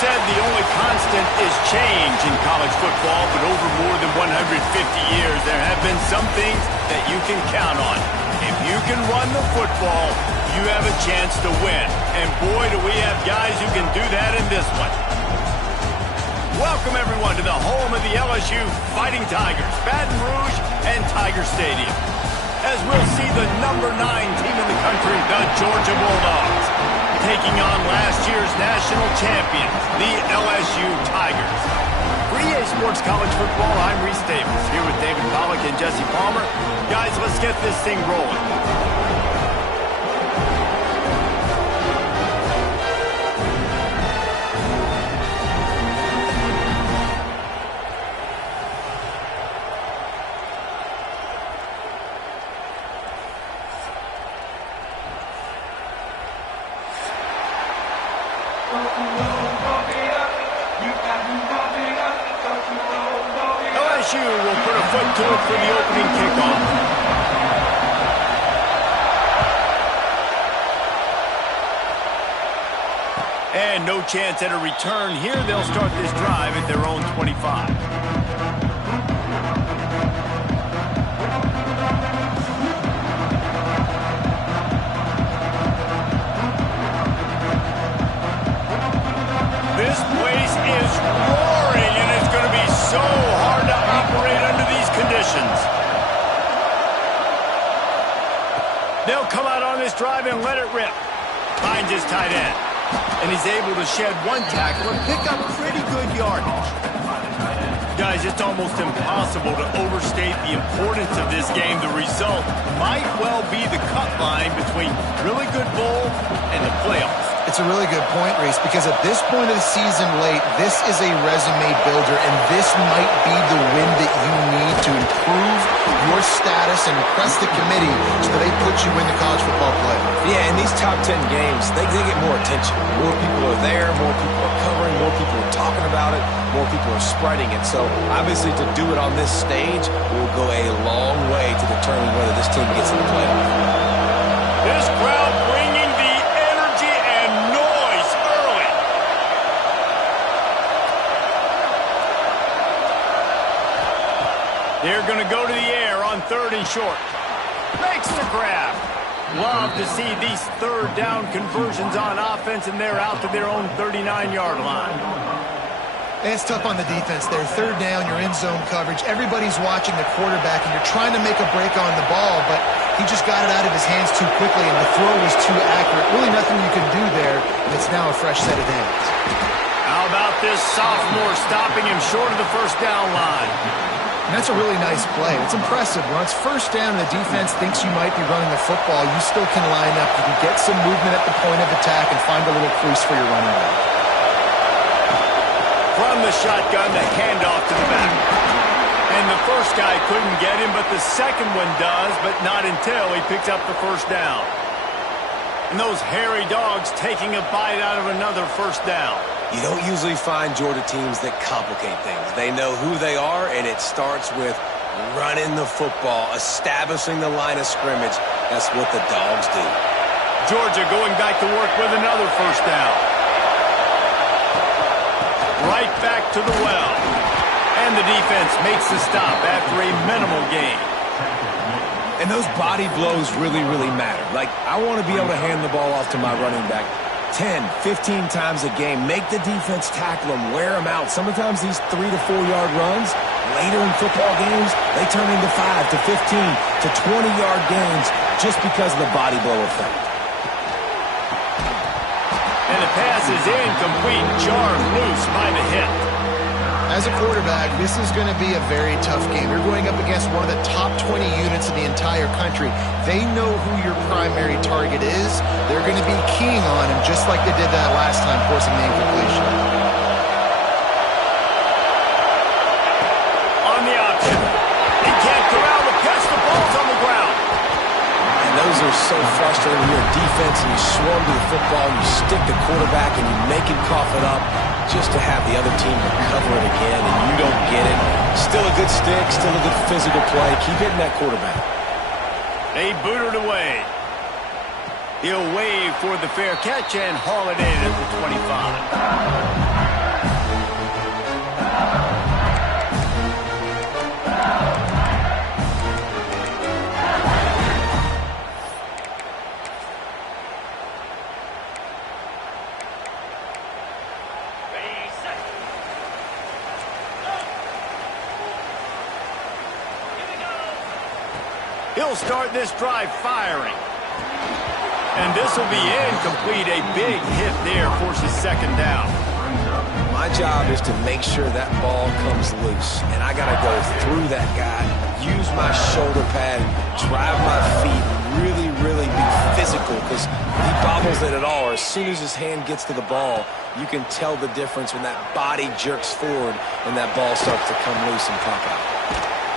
said the only constant is change in college football, but over more than 150 years, there have been some things that you can count on. If you can run the football, you have a chance to win. And boy, do we have guys who can do that in this one. Welcome, everyone, to the home of the LSU Fighting Tigers, Baton Rouge and Tiger Stadium, as we'll see the #9 team in the country, the Georgia Bulldogs, taking on last year's national champions, the LSU Tigers. For EA Sports College Football, I'm Reese Davis, here with David Pollack and Jesse Palmer. Guys, let's get this thing rolling. LSU will put a foot to it for the opening kickoff. And no chance at a return here. They'll start this drive at their own 25. This place is roaring, and it's going to be so hard to operate under these conditions. They'll come out on this drive and let it rip. Finds his tight end. And he's able to shed one tackle and pick up pretty good yardage. Guys, it's almost impossible to overstate the importance of this game. The result might well be the cut line between really good bowl and the playoffs. It's a really good point, Reese, because at this point of the season late, this is a resume builder, and this might be the win that you need to improve your status and impress the committee so that they put you in the college football playoff. Yeah, in these top 10 games, they get more attention. More people are there, more people are covering, more people are talking about it, more people are spreading it. So, obviously, to do it on this stage will go a long way to determine whether this team gets in the playoff. This crowd bringing the energy and noise early. They're going to go to the air on 3rd and short. Makes the grab. Love to see these third down conversions on offense, and they're out to their own 39-yard line. And it's tough on the defense there. 3rd down, you're in zone coverage. Everybody's watching the quarterback, and you're trying to make a break on the ball, but he just got it out of his hands too quickly, and the throw was too accurate. Really nothing you can do there, and it's now a fresh set of downs. How about this sophomore stopping him short of the first down line? And that's a really nice play. It's impressive. When it's 1st down and the defense thinks you might be running the football, you still can line up. You can get some movement at the point of attack and find a little crease for your running back. From the shotgun, the handoff to the back. And the first guy couldn't get him, but the second one does, but not until he picks up the 1st down. And those hairy dogs taking a bite out of another 1st down. You don't usually find Georgia teams that complicate things. They know who they are, and it starts with running the football, establishing the line of scrimmage. That's what the Dogs do. Georgia going back to work with another 1st down. Right back to the well. And the defense makes the stop after a minimal gain. And those body blows really, really matter. Like, I want to be able to hand the ball off to my running back 10, 15 times a game. Make the defense tackle them, wear them out. Sometimes these 3 to 4 yard runs, later in football games, they turn into 5 to 15 to 20-yard gains just because of the body blow effect. And the pass is incomplete, jarred loose by the hip. As a quarterback, this is going to be a very tough game. You're going up against one of the top 20 units in the entire country. They know who your primary target is. They're going to be keying on him just like they did that last time, forcing the incompletion. On the option. He can't corral the pass. The ball's on the ground. And those are so frustrating. You're a defense and you swarm to the football and you stick the quarterback and you make him cough it up just to have the other team recover it again and you don't get it. Still a good stick, still a good physical play. Keep hitting that quarterback. They boot it away. He'll wave for the fair catch and haul it in at the 25. He'll start this drive firing. And this will be incomplete. A big hit there forces second down. My job is to make sure that ball comes loose. And I got to go through that guy, use my shoulder pad, drive my feet, really, really be physical, because he bobbles it at all. Or as soon as his hand gets to the ball, you can tell the difference when that body jerks forward and that ball starts to come loose and pop out.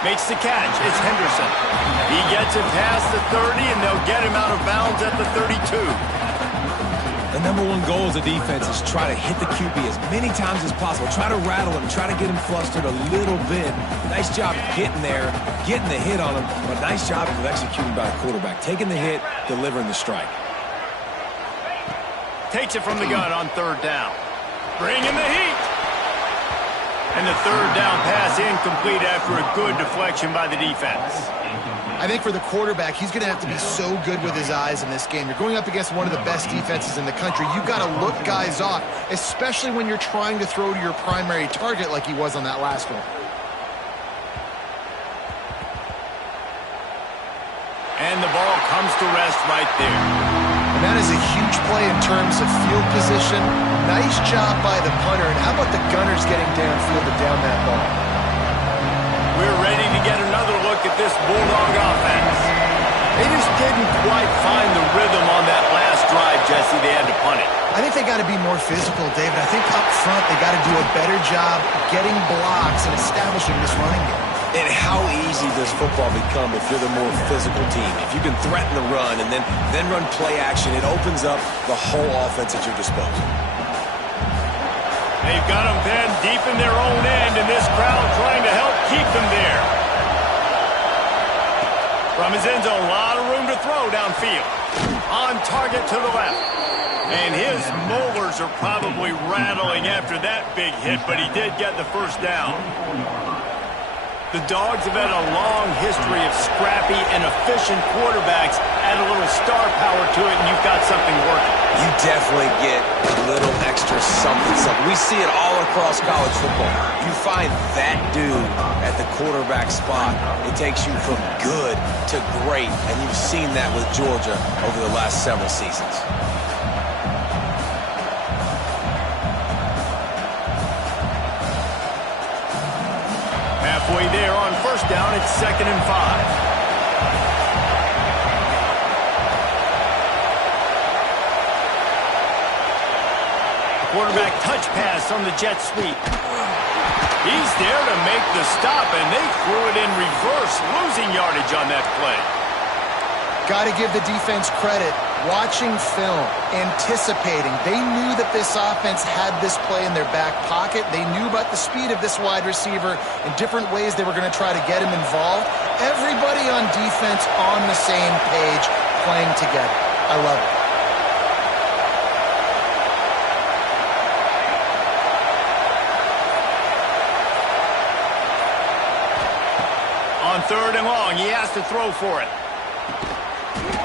Makes the catch. It's Henderson. He gets it past the 30, and they'll get him out of bounds at the 32. The number one goal as a defense is try to hit the QB as many times as possible. Try to rattle him, try to get him flustered a little bit. Nice job getting there, getting the hit on him, but nice job of executing by the quarterback. Taking the hit, delivering the strike. Takes it from the gun on third down. Bringing the heat. And the third down pass incomplete after a good deflection by the defense. I think for the quarterback, he's going to have to be so good with his eyes in this game. You're going up against one of the best defenses in the country. You've got to look guys off, especially when you're trying to throw to your primary target like he was on that last one. And the ball comes to rest right there. And that is a huge play in terms of field position. Nice job by the punter. And how about the Gunners getting downfield to down that ball? We're ready to get another look at this Bulldog offense. They just didn't quite find the rhythm on that last drive, Jesse. They had to punt it. I think they got to be more physical, David. I think up front they got to do a better job getting blocks and establishing this running game. And how easy does football become if you're the more physical team? If you can threaten the run and then run play action, it opens up the whole offense at your disposal. They've got them pinned deep in their own end, and this crowd trying to help keep them there. From his end zone, a lot of room to throw downfield. On target to the left. And his molars are probably rattling after that big hit, but he did get the first down. The Dogs have had a long history of scrappy and efficient quarterbacks. Add a little star power to it, and you've got something working. You definitely get a little extra something. We see it all across college football. You find that dude at the quarterback spot, it takes you from good to great, and you've seen that with Georgia over the last several seasons. Halfway there on first down, it's 2nd and 5. Quarterback touch pass on the jet sweep. He's there to make the stop, and they threw it in reverse, losing yardage on that play. Got to give the defense credit. Watching film, anticipating. They knew that this offense had this play in their back pocket. They knew about the speed of this wide receiver and different ways they were going to try to get him involved. Everybody on defense on the same page, playing together. I love it. On 3rd and long, he has to throw for it.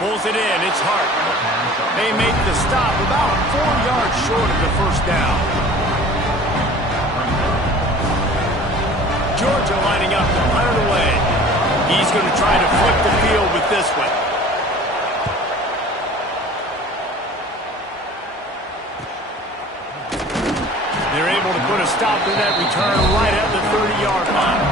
Pulls it in, it's Hart. They make the stop about 4 yards short of the first down. Georgia lining up to punt it away. He's going to try to flip the field with this one. They're able to put a stop to that return right at the 30-yard line.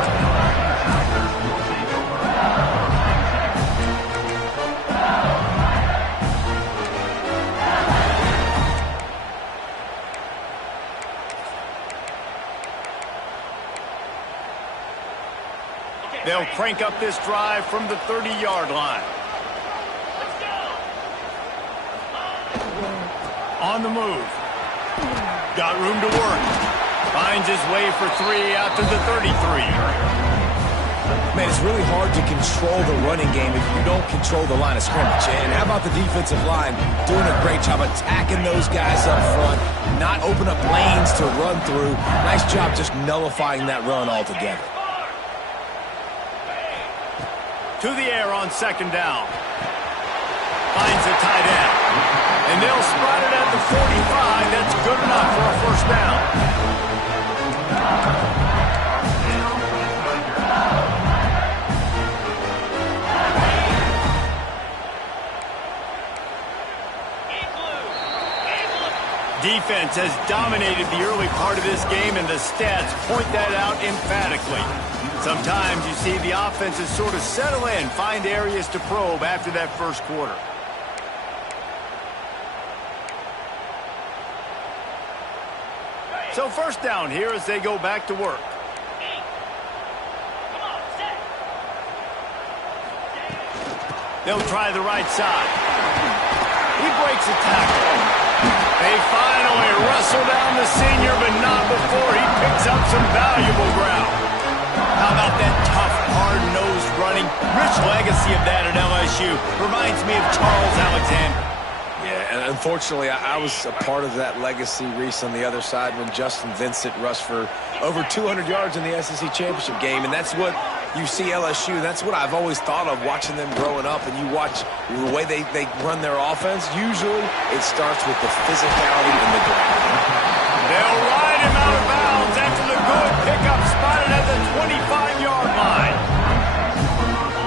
They'll crank up this drive from the 30-yard line. On the move. Got room to work. Finds his way for 3 out to the 33. Man, it's really hard to control the running game if you don't control the line of scrimmage. And how about the defensive line doing a great job attacking those guys up front, not open up lanes to run through. Nice job just nullifying that run altogether. To the air on 2nd down. Finds a tight end. And they'll spot it at the 45. That's good enough for a first down. Defense has dominated the early part of this game, and the stats point that out emphatically. Sometimes you see the offenses sort of settle in, find areas to probe after that first quarter. So first down here as they go back to work. They'll try the right side. He breaks a tackle. They finally wrestle down the senior, but not before he picks up some valuable ground. How about that tough, hard-nosed running? Rich legacy of that at LSU. Reminds me of Charles Alexander. Yeah, and unfortunately, I was a part of that legacy, Reese, on the other side when Justin Vincent rushed for over 200 yards in the SEC championship game, and that's what you see LSU. That's what I've always thought of watching them growing up, and you watch the way they run their offense. Usually, it starts with the physicality in the ground. They'll ride him out of bounds after the good pickup spotted at the 25-yard line.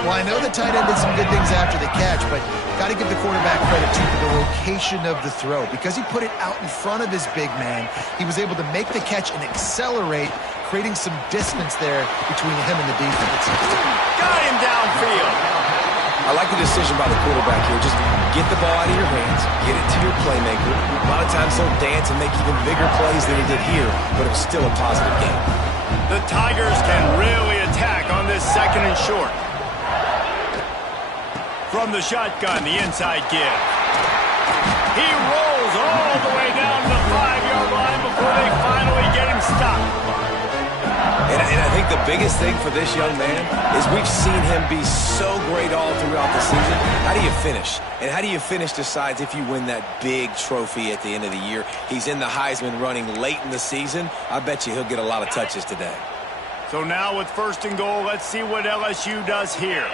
Well, I know the tight end did some good things after the catch, but got to give the quarterback credit, too, for the location of the throw. Because he put it out in front of his big man, he was able to make the catch and accelerate, creating some distance there between him and the defense. Got him downfield. I like the decision by the quarterback here. Just get the ball out of your hands, get it to your playmaker. A lot of times he'll dance and make even bigger plays than he did here, but it was still a positive game. The Tigers can really attack on this second and short. From the shotgun, the inside give. He rolls all the way down to the 5-yard line before they finally get him stopped. And I think the biggest thing for this young man is we've seen him be so great all throughout the season. How do you finish? And how do you finish decides if you win that big trophy at the end of the year. He's in the Heisman running late in the season. I bet you he'll get a lot of touches today. So now with first and goal, let's see what LSU does here.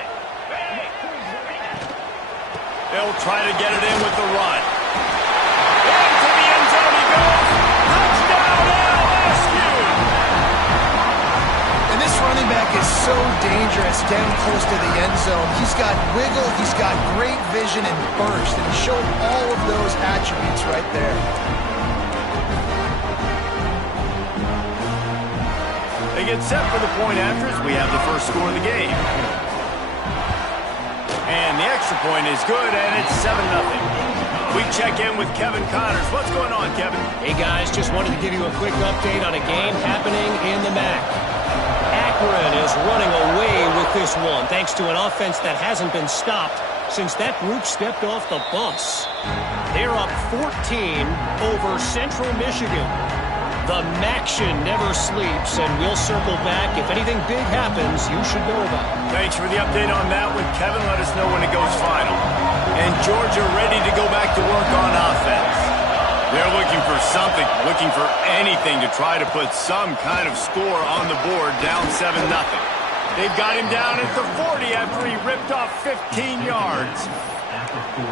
They'll try to get it in with the run. Into the end zone he goes. Touchdown LSU! And this running back is so dangerous down close to the end zone. He's got wiggle, he's got great vision and burst, and he showed all of those attributes right there. They get set for the point after as we have the first score of the game. And the extra point is good, and it's 7-0. We check in with Kevin Connors. What's going on, Kevin? Hey, guys, just wanted to give you a quick update on a game happening in the MAC. Akron is running away with this one, thanks to an offense that hasn't been stopped since that group stepped off the bus. They're up 14 over Central Michigan. The MACtion never sleeps, and we'll circle back. If anything big happens, you should know about it. Thanks for the update on that one, Kevin. Let us know when it goes final. And Georgia ready to go back to work on offense. They're looking for something, looking for anything to try to put some kind of score on the board, down 7-0. They've got him down at the 40 after he ripped off 15 yards.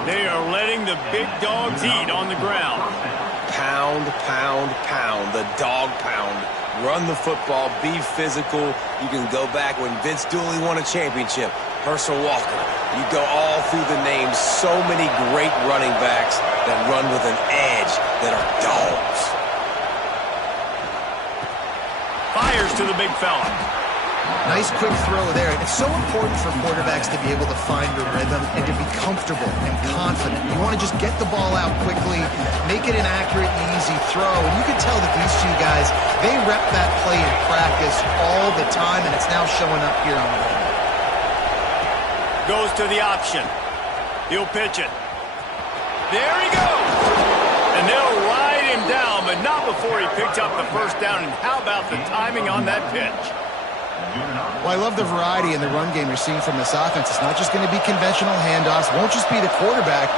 They are letting the big dogs eat on the ground. Pound, pound, pound, the dog pound. Run the football, be physical. You can go back when Vince Dooley won a championship. Herschel Walker. You go all through the names. So many great running backs that run with an edge that are dogs. Fires to the big fella. Nice quick throw there. It's so important for quarterbacks to be able to find the rhythm and to be comfortable and confident. You want to just get the ball out quickly, make it an accurate and easy throw. And you can tell that these two guys, they rep that play in practice all the time, and it's now showing up here on the field. Goes to the option. He'll pitch it. There he goes. And they'll ride him down, but not before he picked up the first down. And how about the timing on that pitch? Well, I love the variety in the run game you're seeing from this offense. It's not just going to be conventional handoffs. It won't just be the quarterback,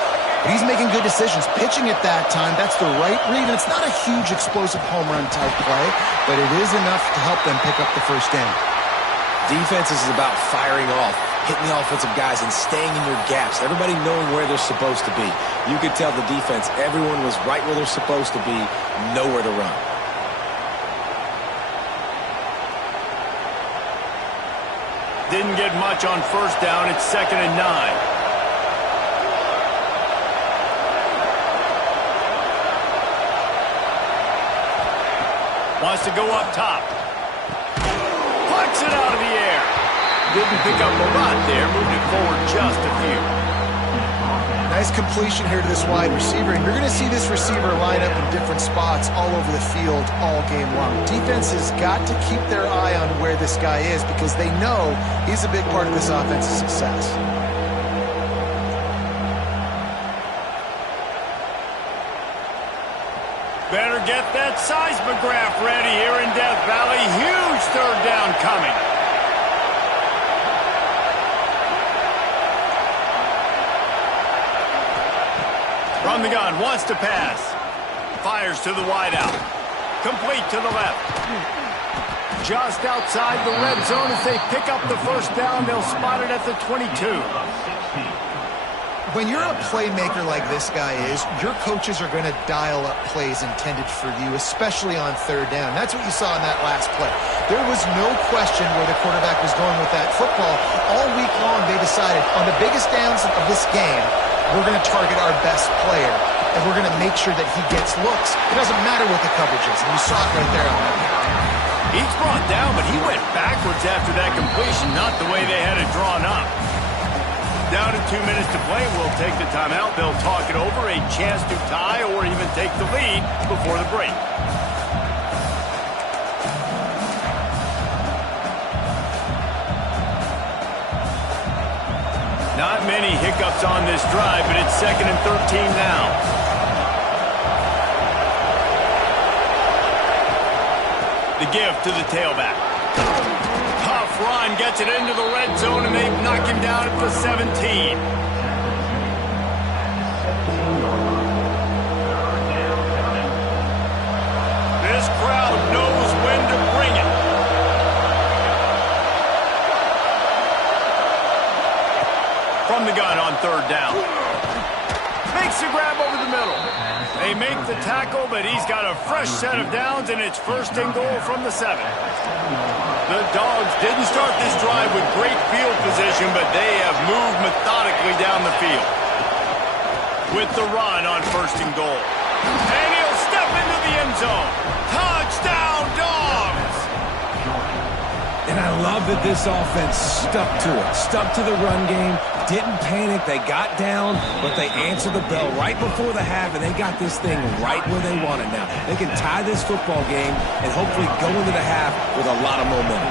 but he's making good decisions. Pitching at that time, that's the right read. And it's not a huge explosive home run type play, but it is enough to help them pick up the first down. Defense is about firing off, hitting the offensive guys, and staying in your gaps. Everybody knowing where they're supposed to be. You could tell the defense, everyone was right where they're supposed to be, nowhere to run. Didn't get much on first down. It's 2nd and 9. Wants to go up top. Pucks it out of the air. Didn't pick up a lot there. Moved it forward just a few. Nice completion here to this wide receiver, and you're going to see this receiver line up in different spots all over the field all game long. Defense has got to keep their eye on where this guy is because they know he's a big part of this offense's success. Better get that seismograph ready here in Death Valley. Huge third down coming. From the gun, wants to pass. Fires to the wideout. Complete to the left. Just outside the red zone as they pick up the first down. They'll spot it at the 22. When you're a playmaker like this guy is, your coaches are going to dial up plays intended for you, especially on third down. That's what you saw in that last play. There was no question where the quarterback was going with that football. All week long, they decided on the biggest downs of this game, we're going to target our best player, and we're going to make sure that he gets looks. It doesn't matter what the coverage is, and you saw it right there on that play. He's brought down, but he went backwards after that completion, not the way they had it drawn up. Down to 2 minutes to play. We'll take the timeout. They'll talk it over. A chance to tie or even take the lead before the break. Not many hiccups on this drive, but it's 2nd and 13 now. The give to the tailback. Tough run, gets it into the red zone, and they knock him down at the 17. This crowd knows when to bring it. From the gun on third down. Makes the grab over the middle. They make the tackle, but he's got a fresh set of downs, and it's 1st and goal from the 7. The Dogs didn't start this drive with great field position, but they have moved methodically down the field. With the run on 1st and goal. And he'll step into the end zone. Touchdown, Dogs! And I love that this offense stuck to it. Stuck to the run game. Didn't panic. They got down, but they answered the bell right before the half, and they got this thing right where they want it now. They can tie this football game and hopefully go into the half with a lot of momentum.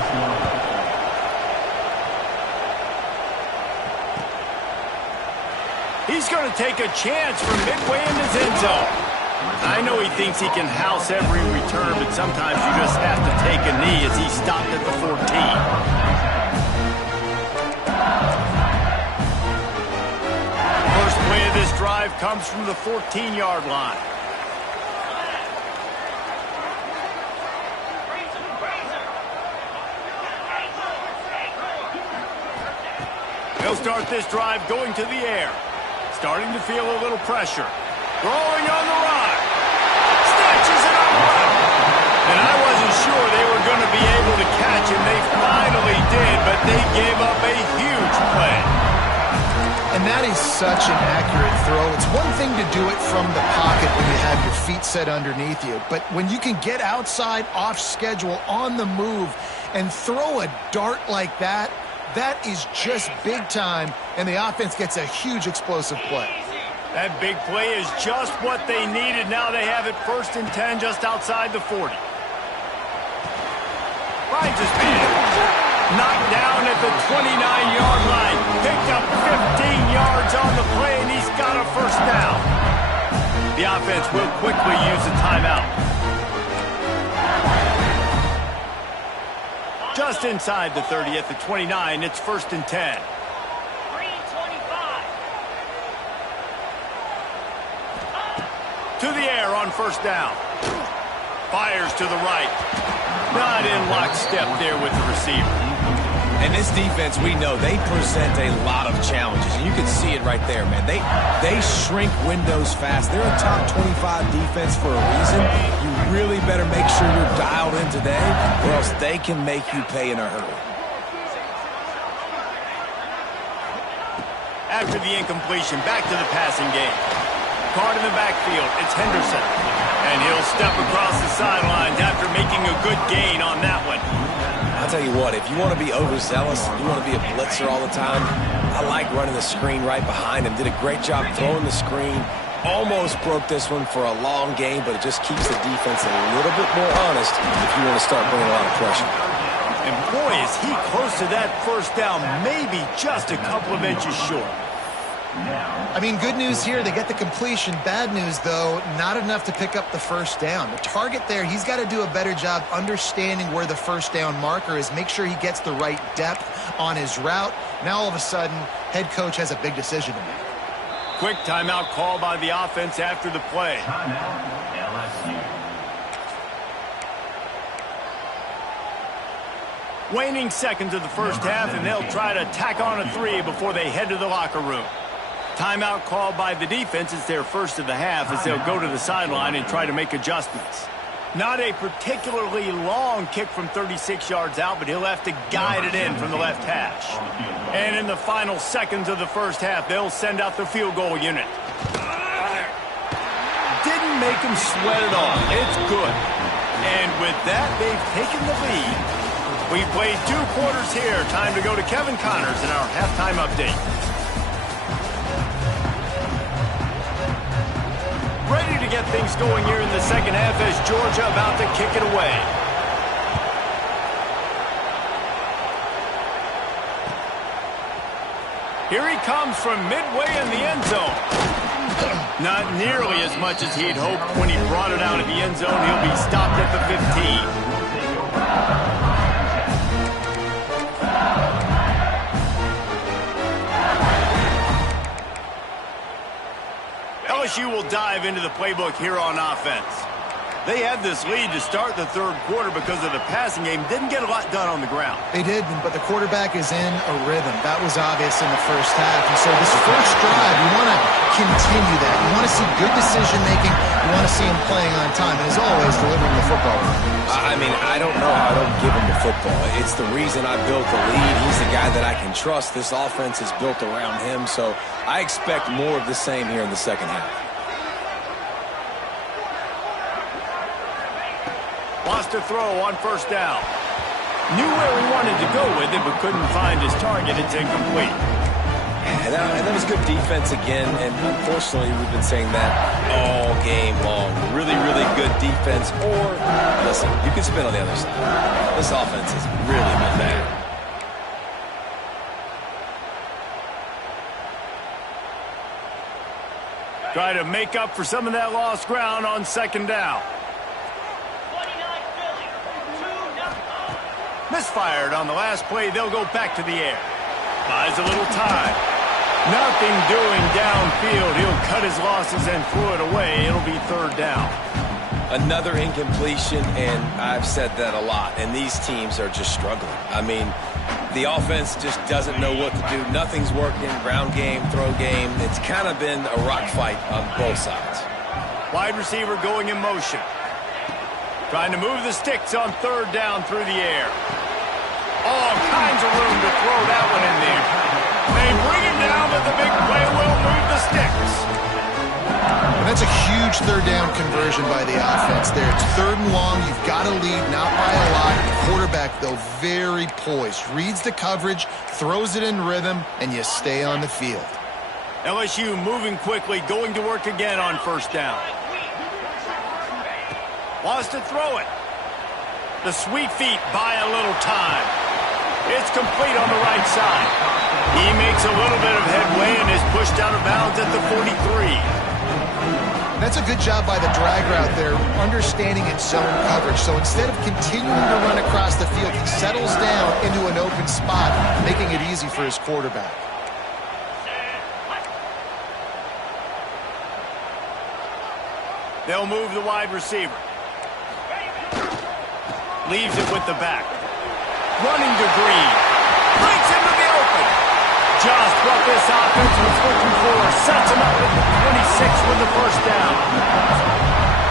He's going to take a chance from midway in his end zone. I know he thinks he can house every return, but sometimes you just have to take a knee as he stopped at the 14. This drive comes from the 14-yard line. They'll start this drive going to the air. Starting to feel a little pressure. Throwing on the run. Snatches it up. And I wasn't sure they were going to be able to catch him. They finally did, but they gave up a huge play. And that is such an accurate throw. It's one thing to do it from the pocket when you have your feet set underneath you, but when you can get outside, off schedule, on the move, and throw a dart like that, that is just big time, and the offense gets a huge explosive play. That big play is just what they needed. Now they have it 1st and 10 just outside the 40. Finds his man. Knocked down at the 29-yard line. Picked up 15 yards on the play, and he's got a 1st down. The offense will quickly use a timeout. Just inside the 30 at the 29, it's 1st and 10. 3:25. To the air on 1st down. Fires to the right. Not in lockstep there with the receiver. And this defense, we know, they present a lot of challenges. And you can see it right there, man. They shrink windows fast. They're a top 25 defense for a reason. You really better make sure you're dialed in today, or else they can make you pay in a hurry. After the incompletion, back to the passing game. Card in the backfield. It's Henderson. And he'll step across the sidelines after making a good gain on that one. I'll tell you what, if you want to be overzealous, you want to be a blitzer all the time, I like running the screen right behind him. Did a great job throwing the screen. Almost broke this one for a long game, but it just keeps the defense a little bit more honest if you want to start bringing a lot of pressure. And boy, is he close to that first down, maybe just a couple of inches short. I mean, good news here, they get the completion. Bad news, though, not enough to pick up the first down. The target there, he's got to do a better job understanding where the first down marker is, make sure he gets the right depth on his route. Now, all of a sudden, head coach has a big decision to make. Quick timeout call by the offense after the play. Waning seconds of the first half, and they'll try to tack on a 3 before they head to the locker room. Timeout called by the defense. It's their first of the half as they'll go to the sideline and try to make adjustments. Not a particularly long kick from 36 yards out, but he'll have to guide it in from the left hash. And in the final seconds of the first half, they'll send out the field goal unit. Didn't make him sweat at all. It's good. And with that, they've taken the lead. We've played 2 quarters here. Time to go to Kevin Connors in our halftime update. Ready to get things going here in the second half as Georgia about to kick it away. Here he comes from midway in the end zone. Not nearly as much as he'd hoped when he brought it out of the end zone. He'll be stopped at the 15. LSU will dive into the playbook here on offense. They had this lead to start the third quarter because of the passing game. Didn't get a lot done on the ground. They did, but the quarterback is in a rhythm. That was obvious in the first half. And so this first drive, you want to continue that. You want to see good decision-making. You want to see him playing on time. And as always, delivering the football. I mean, I don't know how I don't give him the football. It's the reason I built the lead. He's the guy that I can trust. This offense is built around him. So I expect more of the same here in the second half. Lost a throw on first down. Knew where he wanted to go with it, but couldn't find his target. It's incomplete. And that was good defense again, and unfortunately, we've been saying that all game long. Really, really good defense, or, listen, you can spin on the other side. This offense has really been bad. Try to make up for some of that lost ground on second down. Misfired on the last play. They'll go back to the air. Buys a little time. Nothing doing downfield. He'll cut his losses and throw it away. It'll be third down. Another incompletion, and I've said that a lot, and these teams are just struggling. I mean, the offense just doesn't know what to do. Nothing's working. Ground game, throw game. It's kind of been a rock fight on both sides. Wide receiver going in motion. Trying to move the sticks on third down through the air. All kinds of room to throw that one in there. They bring him down, but the big play will move the sticks. And that's a huge third down conversion by the offense there. It's third and long. You've got to lead, not by a lot. The quarterback, though, very poised. Reads the coverage, throws it in rhythm, and you stay on the field. LSU moving quickly, going to work again on first down. Wants to throw it. The sweet feet buy a little time. It's complete on the right side. He makes a little bit of headway and is pushed out of bounds at the 43. That's a good job by the drag route there, understanding its zone coverage. So instead of continuing to run across the field, he settles down into an open spot, making it easy for his quarterback. They'll move the wide receiver. Leaves it with the back. Running to Green. Breaks into the open. Just what this offense was looking for. Sets him up at the 26 with the first down.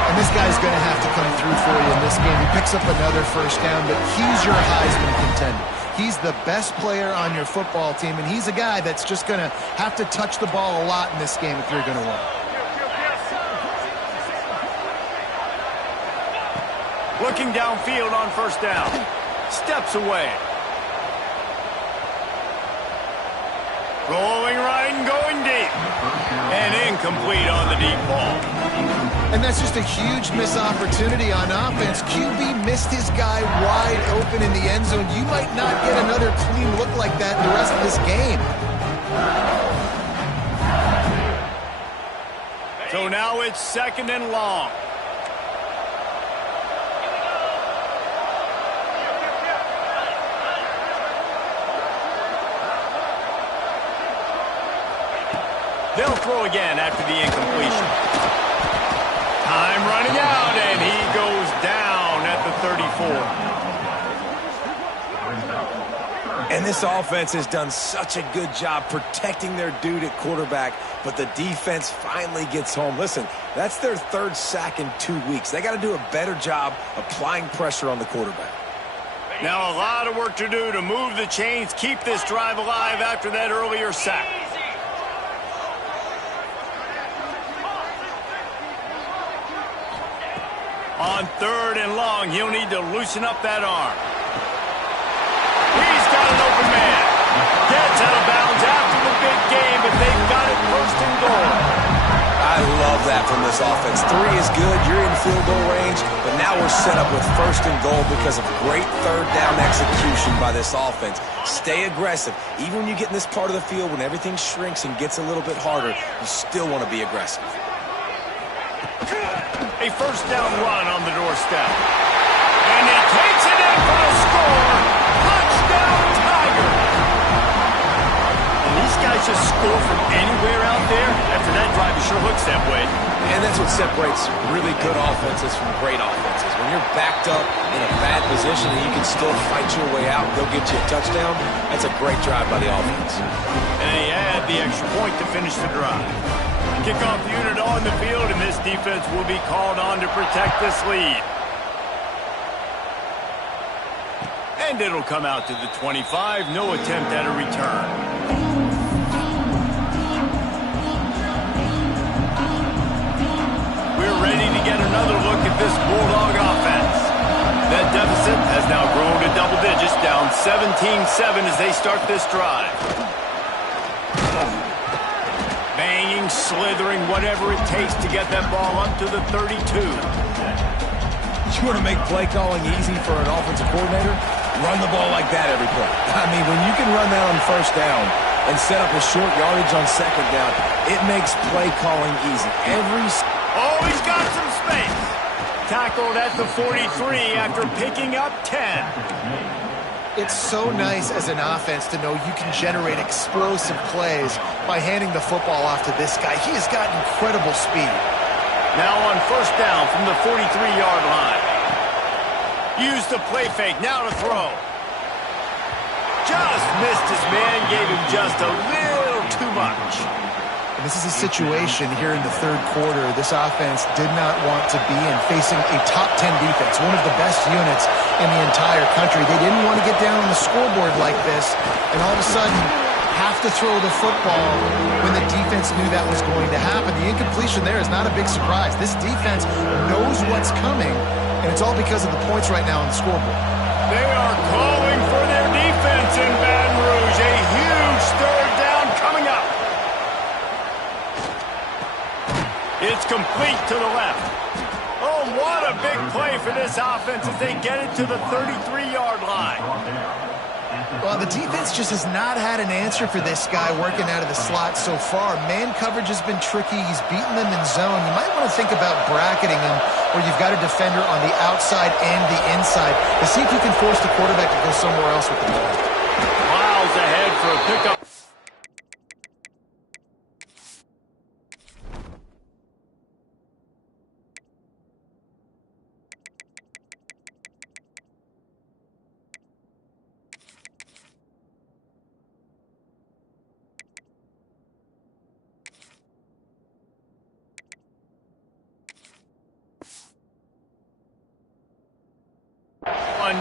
And this guy's going to have to come through for you in this game. He picks up another first down, but he's your Heisman contender. He's the best player on your football team, and he's a guy that's just going to have to touch the ball a lot in this game if you're going to win. Looking downfield on first down. Steps away. Rolling right and going deep. And incomplete on the deep ball. And that's just a huge missed opportunity on offense. QB missed his guy wide open in the end zone. You might not get another clean look like that the rest of this game. So now it's 2nd and long. They'll throw again after the incompletion. Time running out, and he goes down at the 34. And this offense has done such a good job protecting their dude at quarterback, but the defense finally gets home. Listen, that's their 3rd sack in 2 weeks. They got to do a better job applying pressure on the quarterback. Now a lot of work to do to move the chains, keep this drive alive after that earlier sack. On 3rd and long, he'll need to loosen up that arm. He's got an open man. Gets out of bounds after the big game, but they've got it 1st and goal. I love that from this offense. 3 is good. You're in field goal range, but now we're set up with 1st and goal because of great 3rd down execution by this offense. Stay aggressive. Even when you get in this part of the field, when everything shrinks and gets a little bit harder, you still want to be aggressive. A 1st down run on the doorstep. And he takes it in for a score. Touchdown, Tiger. And these guys just score from anywhere out there. After that drive, it sure looks that way. And that's what separates really good offenses from great offenses. When you're backed up in a bad position and you can still fight your way out and go get you a touchdown, that's a great drive by the offense. And they add the extra point to finish the drive. Kickoff unit on the field, and this defense will be called on to protect this lead. And it'll come out to the 25. No attempt at a return. We're ready to get another look at this Bulldog offense. That deficit has now grown to double digits, down 17-7 as they start this drive. Banging, slithering, whatever it takes to get that ball up to the 32. You want to make play calling easy for an offensive coordinator? Run the ball like that every play. I mean, when you can run that on 1st down and set up a short yardage on 2nd down, it makes play calling easy. Oh, he's got some space. Tackled at the 43 after picking up 10. It's so nice as an offense to know you can generate explosive plays by handing the football off to this guy. He has got incredible speed. Now on 1st down from the 43-yard line. Use the play fake, now to throw. Just missed his man, gave him just a little too much. And this is a situation here in the 3rd quarter this offense did not want to be in, facing a top 10 defense, one of the best units in the entire country. They didn't want to get down on the scoreboard like this, and all of a sudden have to throw the football when the defense knew that was going to happen. The incompletion there is not a big surprise. This defense knows what's coming, and it's all because of the points right now on the scoreboard. They are calling for their defense in Baton Rouge. A huge 3rd down coming up. It's complete to the left. Oh, what a big play for this offense as they get it to the 33-yard line. Well, the defense just has not had an answer for this guy working out of the slot so far. Man coverage has been tricky. He's beaten them in zone. You might want to think about bracketing him where you've got a defender on the outside and the inside to see if you can force the quarterback to go somewhere else with the ball. Miles ahead for a pickup.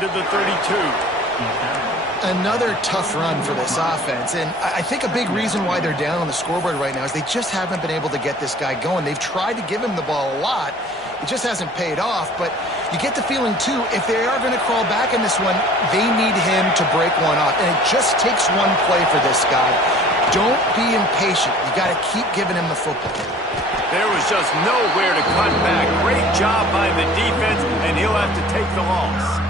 To the 32. Another tough run for this offense, and I think a big reason why they're down on the scoreboard right now is they just haven't been able to get this guy going. They've tried to give him the ball a lot. It just hasn't paid off, but you get the feeling, too, if they are going to crawl back in this one, they need him to break one off. And it just takes one play for this guy. Don't be impatient. You got to keep giving him the football. There was just nowhere to cut back. Great job by the defense, and he'll have to take the loss.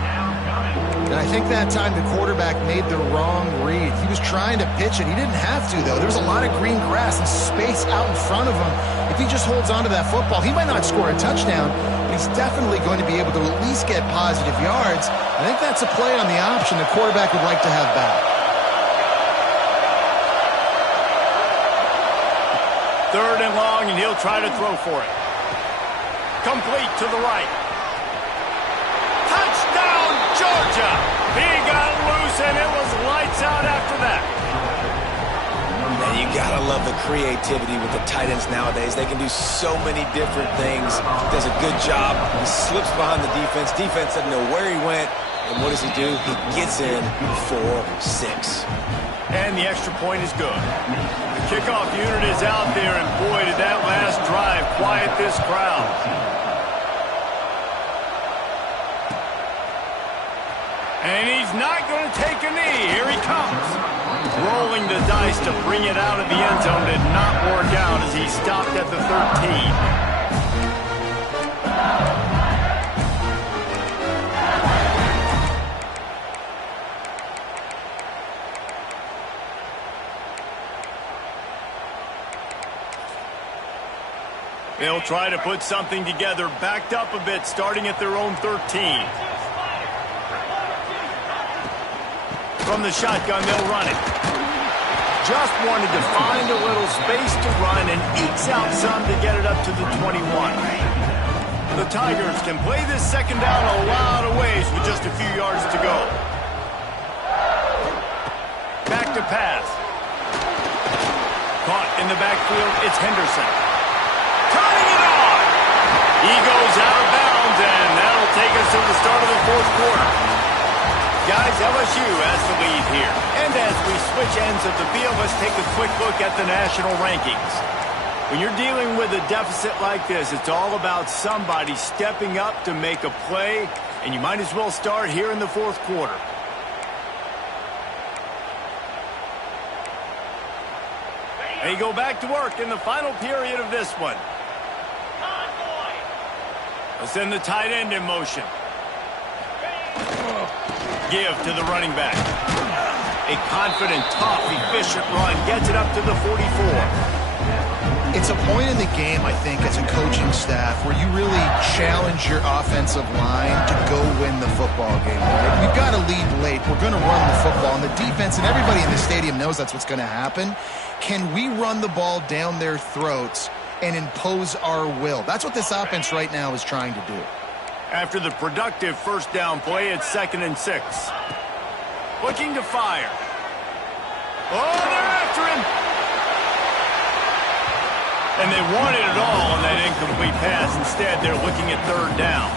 And I think that time the quarterback made the wrong read. He was trying to pitch it. He didn't have to, though. There was a lot of green grass and space out in front of him. If he just holds on to that football, he might not score a touchdown, but he's definitely going to be able to at least get positive yards. I think that's a play on the option the quarterback would like to have back. Third and long, and he'll try to throw for it. Complete to the right. Touchdown, Georgia! He got loose, and it was lights out after that. And you gotta love the creativity with the tight ends nowadays. They can do so many different things. He does a good job. He slips behind the defense. Defense doesn't know where he went. And what does he do? He gets in for 6. And the extra point is good. The kickoff unit is out there, and boy, did that last drive quiet this crowd. And he's not going to take a knee. Here he comes. Rolling the dice to bring it out of the end zone did not work out as he stopped at the 13. They'll try to put something together, backed up a bit, starting at their own 13. From the shotgun, they'll run it. Just wanted to find a little space to run and ekes out some to get it up to the 21. The Tigers can play this second down a lot of ways with just a few yards to go. Back to pass. Caught in the backfield, it's Henderson. Turning it on! He goes out of bounds, and that'll take us to the start of the fourth quarter. Guys, LSU has the lead here. And as we switch ends of the field, let's take a quick look at the national rankings. When you're dealing with a deficit like this, it's all about somebody stepping up to make a play, and you might as well start here in the fourth quarter. They go back to work in the final period of this one. Let's send the tight end in motion. Give to the running back. A confident, tough, efficient run gets it up to the 44. It's a point in the game, I think, as a coaching staff where you really challenge your offensive line to go win the football game. Right? We've got to lead late. We're going to run the football. And the defense and everybody in the stadium knows that's what's going to happen. Can we run the ball down their throats and impose our will? That's what this offense right now is trying to do. After the productive first down play, it's 2nd and 6. Looking to fire. Oh, they're after him. And they wanted it all on that incomplete pass. Instead, they're looking at 3rd down.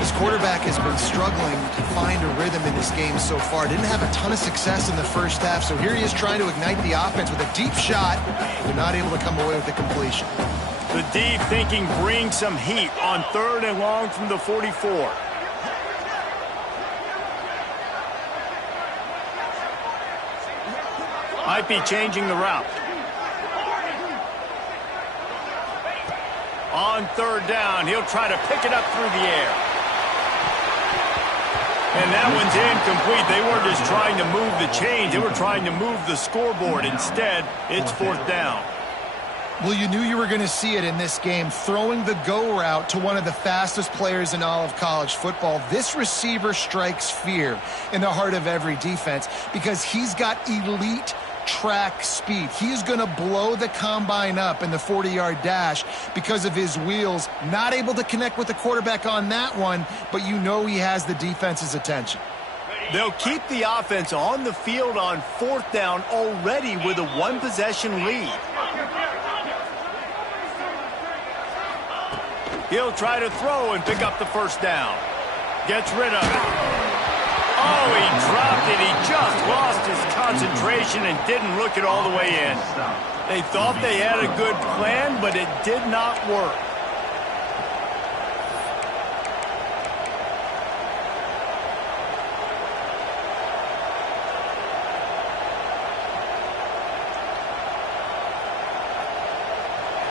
This quarterback has been struggling to find a rhythm in this game so far. Didn't have a ton of success in the first half, so here he is trying to ignite the offense with a deep shot. They're not able to come away with the completion. The deep thinking brings some heat on 3rd and long from the 44. Might be changing the route. On 3rd down, he'll try to pick it up through the air. And that one's incomplete. They weren't just trying to move the chains. They were trying to move the scoreboard. Instead, it's 4th down. Well, you knew you were going to see it in this game, throwing the go route to one of the fastest players in all of college football. This receiver strikes fear in the heart of every defense because he's got elite track speed. He's going to blow the combine up in the 40-yard dash because of his wheels. Not able to connect with the quarterback on that one, but you know he has the defense's attention. They'll keep the offense on the field on 4th down already with a one-possession lead. He'll try to throw and pick up the first down. Gets rid of it. Oh, he dropped it. He just lost his concentration and didn't look it all the way in. They thought they had a good plan, but it did not work.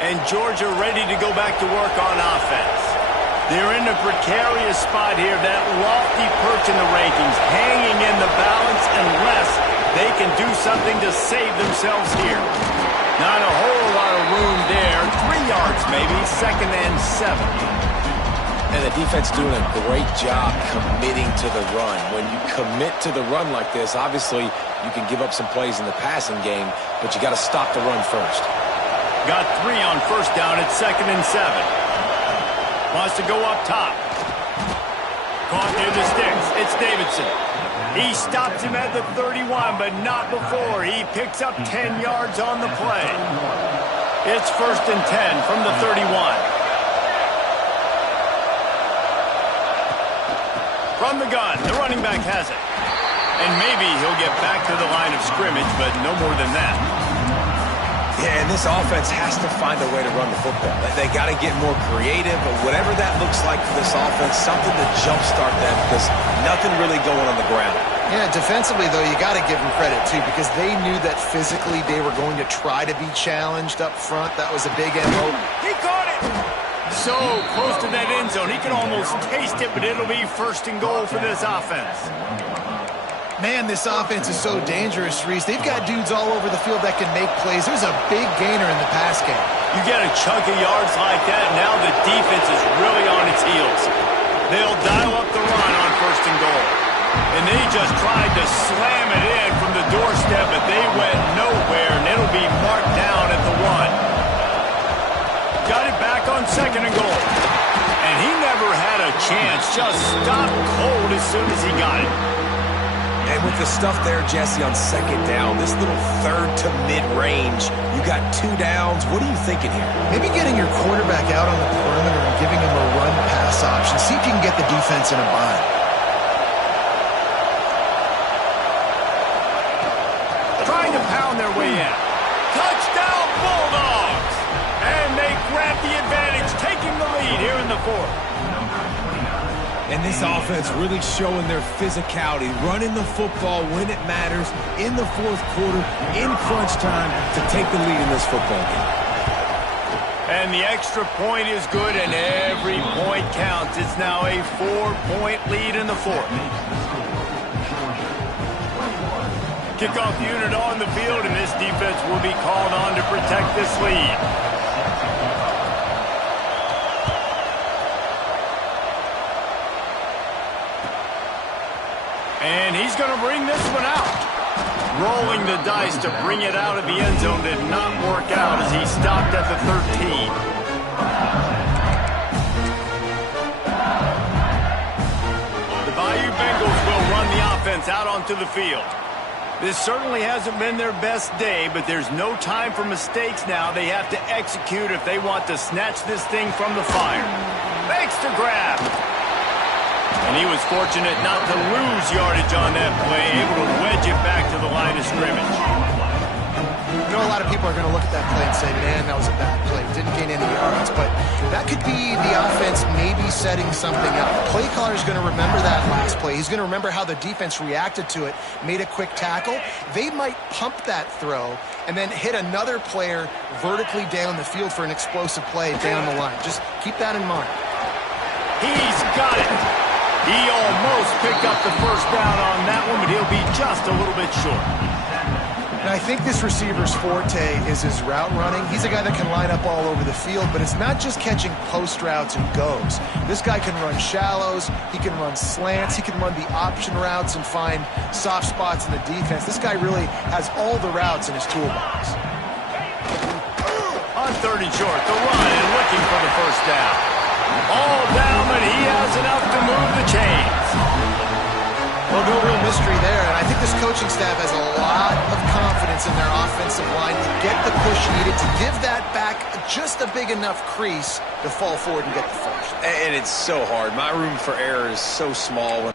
and Georgia ready to go back to work on offense. They're in a precarious spot here, that lofty perch in the rankings, hanging in the balance unless they can do something to save themselves here. Not a whole lot of room there. 3 yards maybe, 2nd and 7. And the defense doing a great job committing to the run. When you commit to the run like this, obviously you can give up some plays in the passing game, but you got to stop the run first. Got 3 on 1st down at 2nd and 7. Wants to go up top. Caught near the sticks. It's Davidson. He stops him at the 31, but not before. He picks up 10 yards on the play. It's 1st and 10 from the 31. From the gun, the running back has it. And maybe he'll get back to the line of scrimmage, but no more than that. Yeah, and this offense has to find a way to run the football. They got to get more creative, but whatever that looks like for this offense, something to jumpstart them because nothing really going on the ground. Yeah, defensively, though, you got to give them credit, too, because they knew that physically they were going to try to be challenged up front. That was a big MO. He caught it! So close to that end zone. He can almost taste it, but it'll be 1st and goal for this offense. Man, this offense is so dangerous, Reese. They've got dudes all over the field that can make plays. There's a big gainer in the pass game. You get a chunk of yards like that, now the defense is really on its heels. They'll dial up the run on 1st and goal. And they just tried to slam it in from the doorstep, but they went nowhere, and it'll be marked down at the 1. Got it back on 2nd and goal. And he never had a chance, just stopped cold as soon as he got it. And with the stuff there, Jesse, on 2nd down, this little 3rd to mid-range, you got 2 downs. What are you thinking here? Maybe getting your quarterback out on the perimeter and giving him a run-pass option. See if you can get the defense in a bind. Trying to pound their way in. Touchdown, Bulldogs! And they grab the advantage, taking the lead here in the 4th. And this offense really showing their physicality, running the football when it matters, in the 4th quarter, in crunch time, to take the lead in this football game. And the extra point is good, and every point counts. It's now a 4-point lead in the 4th. Kickoff unit on the field, and this defense will be called on to protect this lead. And he's going to bring this one out. Rolling the dice to bring it out of the end zone did not work out as he stopped at the 13. The Bayou Bengals will run the offense out onto the field. This certainly hasn't been their best day, but there's no time for mistakes now. They have to execute if they want to snatch this thing from the fire. Makes the grab. And he was fortunate not to lose yardage on that play, able to wedge it back to the line of scrimmage. You know, a lot of people are going to look at that play and say, man, that was a bad play. Didn't gain any yards. But that could be the offense maybe setting something up. The play caller is going to remember that last play. He's going to remember how the defense reacted to it, made a quick tackle. They might pump that throw and then hit another player vertically down the field for an explosive play down the line. Just keep that in mind. He's got it. He almost picked up the 1st down on that one, but he'll be just a little bit short. And I think this receiver's forte is his route running. He's a guy that can line up all over the field, but it's not just catching post routes and goes. This guy can run shallows, he can run slants, he can run the option routes and find soft spots in the defense. This guy really has all the routes in his toolbox. On 3rd and short, the run and looking for the 1st down. All down, but he has enough to move the chains. Well, no real mystery there, and I think this coaching staff has a lot of confidence in their offensive line to get the push needed, to give that back just a big enough crease to fall forward and get the 1st. And it's so hard. My room for error is so small.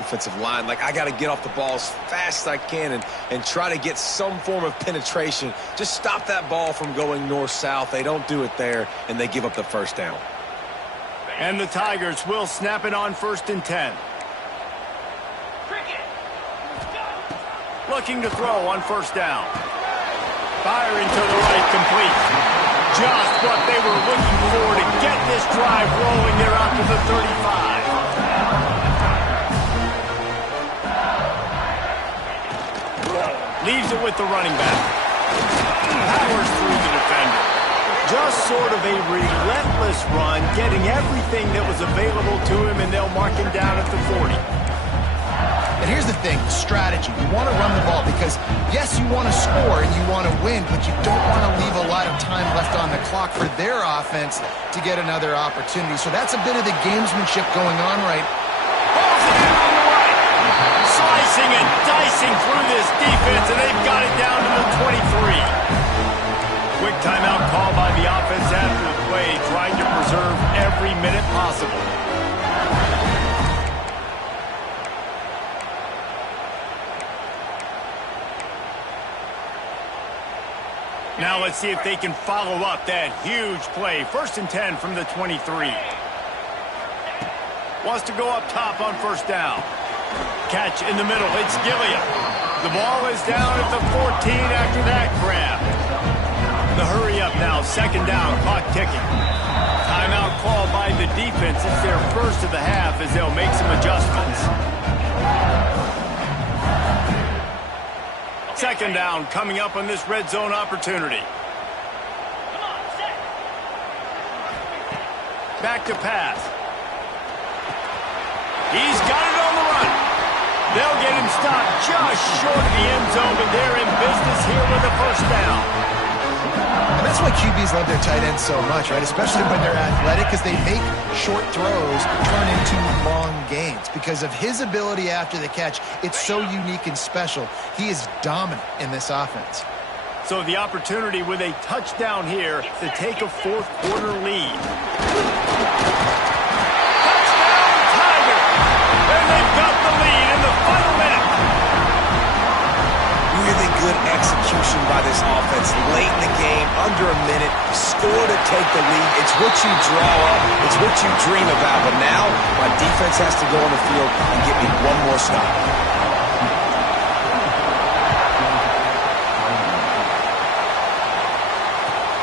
Offensive line, like I got to get off the ball as fast as I can and try to get some form of penetration. Just stop that ball from going north-south. They don't do it there, and they give up the 1st down. And the Tigers will snap it on 1st and 10. Looking to throw on 1st down. Firing to the right, complete. Just what they were looking for to get this drive rolling. They're out to the 35. Leaves it with the running back. Powers through the defender. Just sort of a relentless run, getting everything that was available to him, and they'll mark him down at the 40. And here's the thing, strategy. You want to run the ball because, yes, you want to score and you want to win, but you don't want to leave a lot of time left on the clock for their offense to get another opportunity. So that's a bit of the gamesmanship going on right. Balls it in on the right. Slicing and dicing through this defense, and they've got it down to the 23. Quick timeout call by the offense after the play, trying to preserve every minute possible. Now let's see if they can follow up that huge play. 1st and 10 from the 23. Wants to go up top on 1st down. Catch in the middle. It's Gilliam. The ball is down at the 14 after that grab. The hurry up now. 2nd down. Clock ticking. Timeout call by the defense. It's their first of the half as they'll make some adjustments. 2nd down coming up on this red zone opportunity. Back to pass. He's got it on the run. They'll get him stopped just short of the end zone, but they're in business here with a 1st down. And that's why QBs love their tight ends so much, right? Especially when they're athletic, because they make short throws turn into long gains. Because of his ability after the catch, it's so unique and special. He is dominant in this offense. So the opportunity with a touchdown here to take a 4th quarter lead. Touchdown, Tiger! And they've got the lead in the final minute. Really good execution by this offense late in the game, under a minute, score to take the lead. It's what you draw up, it's what you dream about, but now my defense has to go on the field and get me one more stop.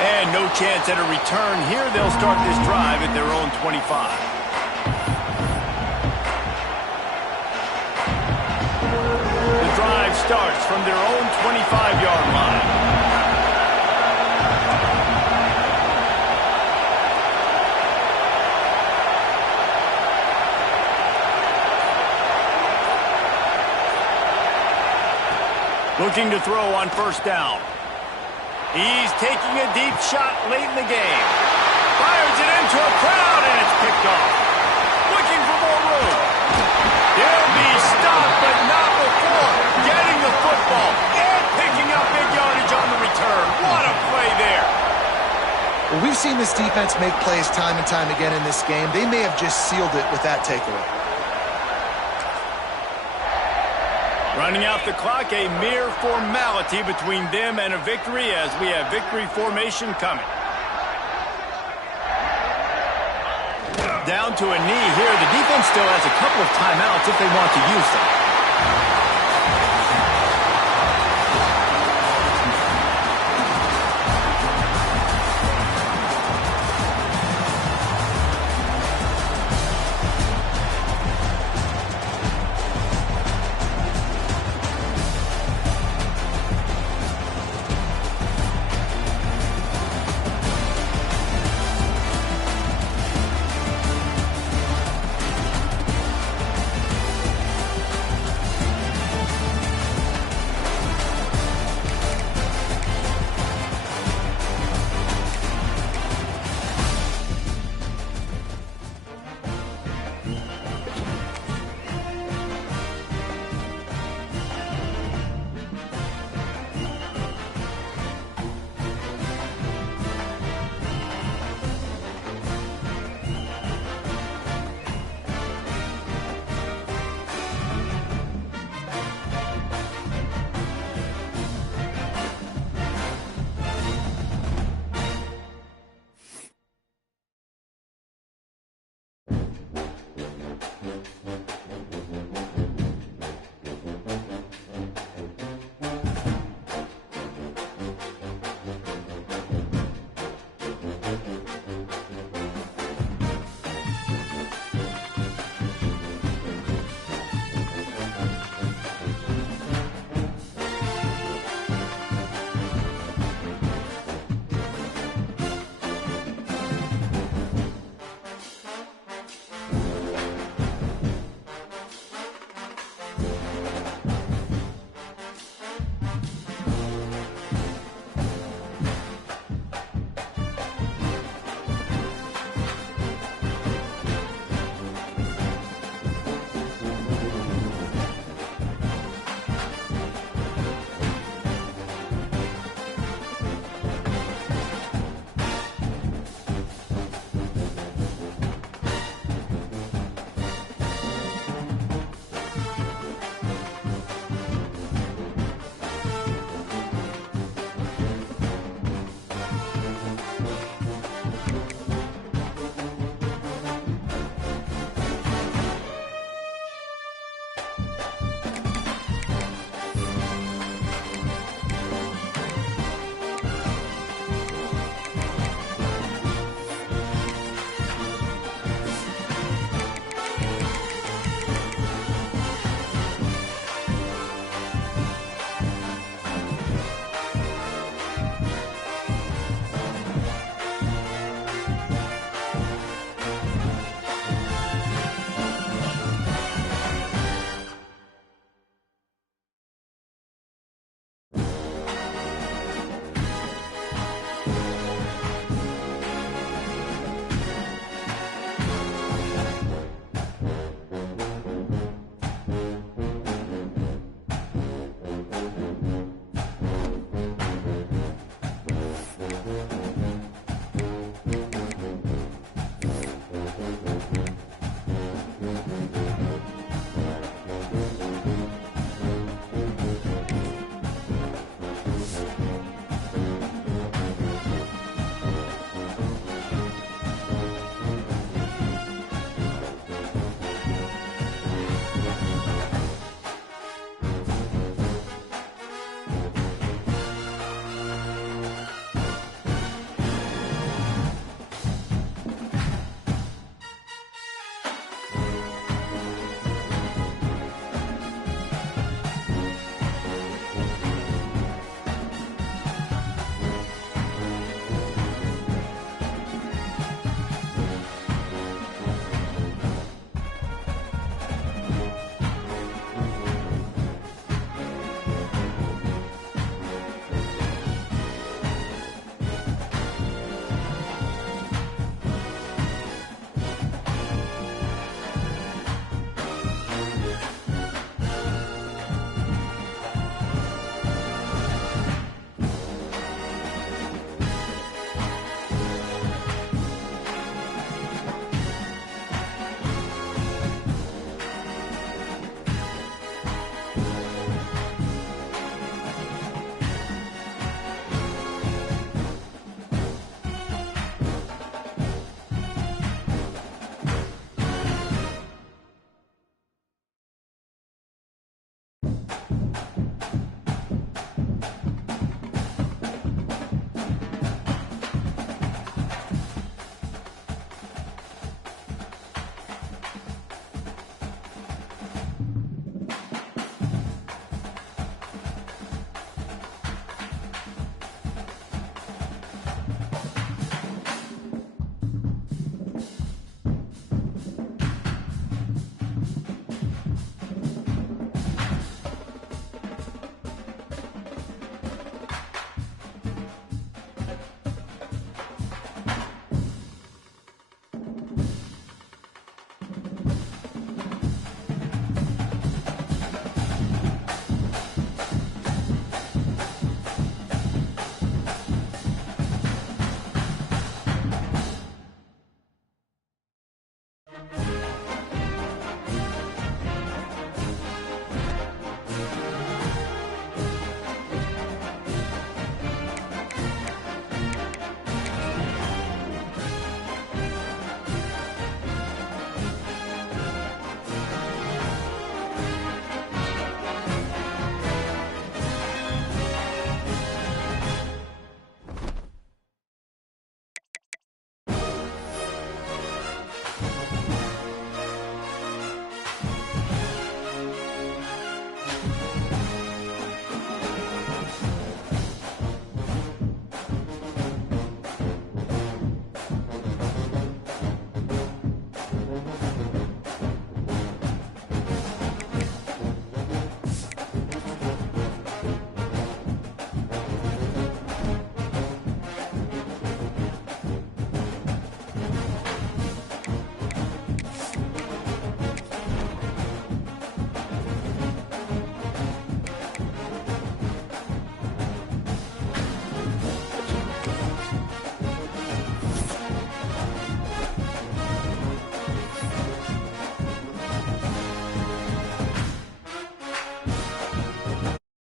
And no chance at a return here. They'll start this drive at their own 25. Starts from their own 25-yard line. Looking to throw on 1st down. He's taking a deep shot late in the game. Fires it into a crowd, and it's picked off. Looking for more room. He'll be stopped, but not before getting the football and picking up big yardage on the return. What a play there. Well, we've seen this defense make plays time and time again in this game. They may have just sealed it with that takeaway. Running out the clock, a mere formality between them and a victory as we have victory formation coming. Down to a knee here. The defense still has a couple of timeouts if they want to use them.